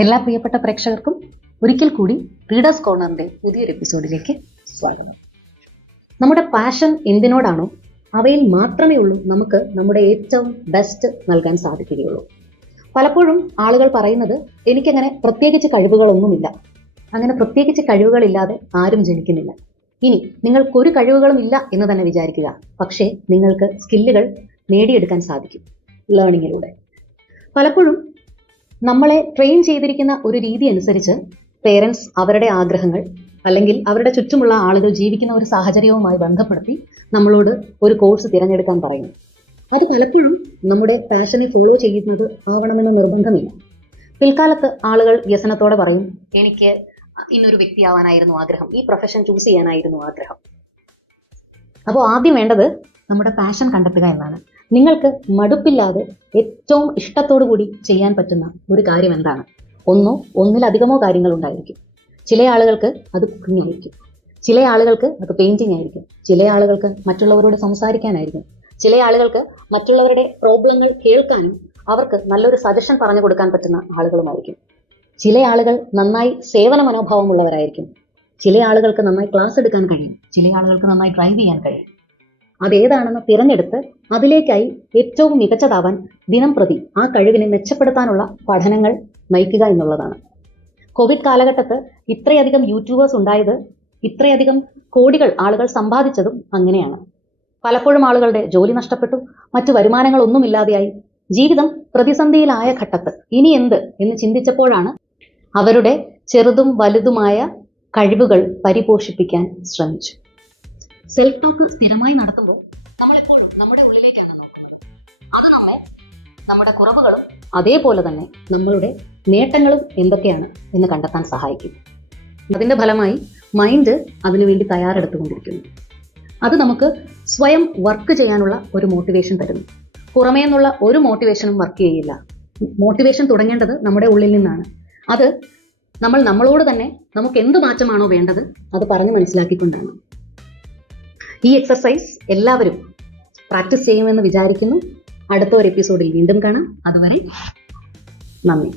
എല്ലാ പ്രിയപ്പെട്ട പ്രേക്ഷകർക്കും ഒരിക്കൽ കൂടി റീഡേഴ്സ് കോർണറിന്റെ പുതിയൊരു എപ്പിസോഡിലേക്ക് സ്വാഗതം. നമ്മുടെ പാഷൻ എന്തിനോടാണോ അവയിൽ മാത്രമേ ഉള്ളൂ നമുക്ക് നമ്മുടെ ഏറ്റവും ബെസ്റ്റ് നൽകാൻ സാധിക്കുകയുള്ളൂ. പലപ്പോഴും ആളുകൾ പറയുന്നത് എനിക്കങ്ങനെ പ്രത്യേകിച്ച് കഴിവുകളൊന്നുമില്ല. അങ്ങനെ പ്രത്യേകിച്ച് കഴിവുകളില്ലാതെ ആരും ജനിക്കുന്നില്ല. ഇനി നിങ്ങൾക്കൊരു കഴിവുകളും ഇല്ല എന്ന് തന്നെ വിചാരിക്കുക. പക്ഷേ നിങ്ങൾക്ക് സ്കില്ലുകൾ നേടിയെടുക്കാൻ സാധിക്കും ലേണിങ്ങിലൂടെ. പലപ്പോഴും നമ്മളെ ട്രെയിൻ ചെയ്തിരിക്കുന്ന ഒരു രീതി അനുസരിച്ച് പേരൻസ് അവരുടെ ആഗ്രഹങ്ങൾ അല്ലെങ്കിൽ അവരുടെ ചുറ്റുമുള്ള ആളുകൾ ജീവിക്കുന്ന ഒരു സാഹചര്യവുമായി ബന്ധപ്പെടുത്തി നമ്മളോട് ഒരു കോഴ്സ് തിരഞ്ഞെടുക്കാൻ പറയുന്നു. അത് പലപ്പോഴും നമ്മുടെ പാഷനെ ഫോളോ ചെയ്യുന്നത് ആവണമെന്ന് നിർബന്ധമില്ല. പിൽക്കാലത്ത് ആളുകൾ വ്യസനത്തോടെ പറയും, എനിക്ക് ഇന്നൊരു വ്യക്തിയാവാനായിരുന്നു ആഗ്രഹം, ഈ പ്രൊഫഷൻ ചൂസ് ചെയ്യാനായിരുന്നു ആഗ്രഹം. അപ്പോൾ ആദ്യം വേണ്ടത് നമ്മുടെ പാഷൻ കണ്ടെത്തുക എന്നാണ്. നിങ്ങൾക്ക് മടുപ്പില്ലാതെ ഏറ്റവും ഇഷ്ടത്തോടു കൂടി ചെയ്യാൻ പറ്റുന്ന ഒരു കാര്യം എന്താണ്? ഒന്നിലധികമോ കാര്യങ്ങൾ ഉണ്ടായിരിക്കും. ചില ആളുകൾക്ക് അത് കുക്കിംഗ് ആയിരിക്കും, ചില ആളുകൾക്ക് അത് പെയിന്റിംഗ് ആയിരിക്കും, ചില ആളുകൾക്ക് മറ്റുള്ളവരോട് സംസാരിക്കാനായിരിക്കും, ചില ആളുകൾക്ക് മറ്റുള്ളവരുടെ പ്രോബ്ലങ്ങൾ കേൾക്കാനും അവർക്ക് നല്ലൊരു സജഷൻ പറഞ്ഞു കൊടുക്കാൻ പറ്റുന്ന ആളുകളുമായിരിക്കും. ചില ആളുകൾ നന്നായി സേവന മനോഭാവമുള്ളവരായിരിക്കും, ചില ആളുകൾക്ക് നന്നായി ക്ലാസ് എടുക്കാൻ കഴിയും, ചില ആളുകൾക്ക് നന്നായി ഡ്രൈവ് ചെയ്യാൻ കഴിയും. അതേതാണെന്ന് തിരഞ്ഞെടുത്ത് അതിലേക്കായി ഏറ്റവും മികച്ചതാവാൻ ദിനം പ്രതി ആ കഴിവിനെ മെച്ചപ്പെടുത്താനുള്ള പഠനങ്ങൾ നയിക്കുക എന്നുള്ളതാണ്. കോവിഡ് കാലഘട്ടത്ത് ഇത്രയധികം യൂട്യൂബേഴ്സ് ഉണ്ടായത്, ഇത്രയധികം കോടികൾ ആളുകൾ സമ്പാദിച്ചതും അങ്ങനെയാണ്. പലപ്പോഴും ആളുകളുടെ ജോലി നഷ്ടപ്പെട്ടു, മറ്റു വരുമാനങ്ങളൊന്നുമില്ലാതെയായി, ജീവിതം പ്രതിസന്ധിയിലായ ഘട്ടത്ത് ഇനി എന്ത് എന്ന് ചിന്തിച്ചപ്പോഴാണ് അവരുടെ ചെറുതും വലുതുമായ കഴിവുകൾ പരിപോഷിപ്പിക്കാൻ ശ്രമിച്ചു. സെൽഫ് ടോക്ക് സ്ഥിരമായി നടത്തുമ്പോൾ നമ്മളെപ്പോഴും നമ്മുടെ ഉള്ളിലേക്കാണ് നോക്കുന്നത്. അത് നമ്മെ നമ്മുടെ കുറവുകളും അതേപോലെ തന്നെ നമ്മളുടെ നേട്ടങ്ങളും എന്തൊക്കെയാണ് എന്ന് കണ്ടെത്താൻ സഹായിക്കും. അതിന്റെ ഫലമായി മൈൻഡ് അതിനുവേണ്ടി തയ്യാറെടുത്തുകൊണ്ടിരിക്കുന്നു. അത് നമുക്ക് സ്വയം വർക്ക് ചെയ്യാനുള്ള ഒരു മോട്ടിവേഷൻ തരുന്നു. പുറമേ നിന്നുള്ള ഒരു മോട്ടിവേഷനും വർക്ക് ചെയ്യില്ല. മോട്ടിവേഷൻ തുടങ്ങേണ്ടത് നമ്മുടെ ഉള്ളിൽ നിന്നാണ്. അത് നമ്മളോട് തന്നെ നമുക്ക് എന്ത് മാറ്റമാണോ വേണ്ടത് അത് പറഞ്ഞ് മനസ്സിലാക്കിക്കൊണ്ടാണ്. ഈ എക്സർസൈസ് എല്ലാവരും പ്രാക്ടീസ് ചെയ്യുമെന്ന് വിചാരിക്കുന്നു. അടുത്ത ഒരു എപ്പിസോഡിൽ വീണ്ടും കാണാം. അതുവരെ നന്ദി.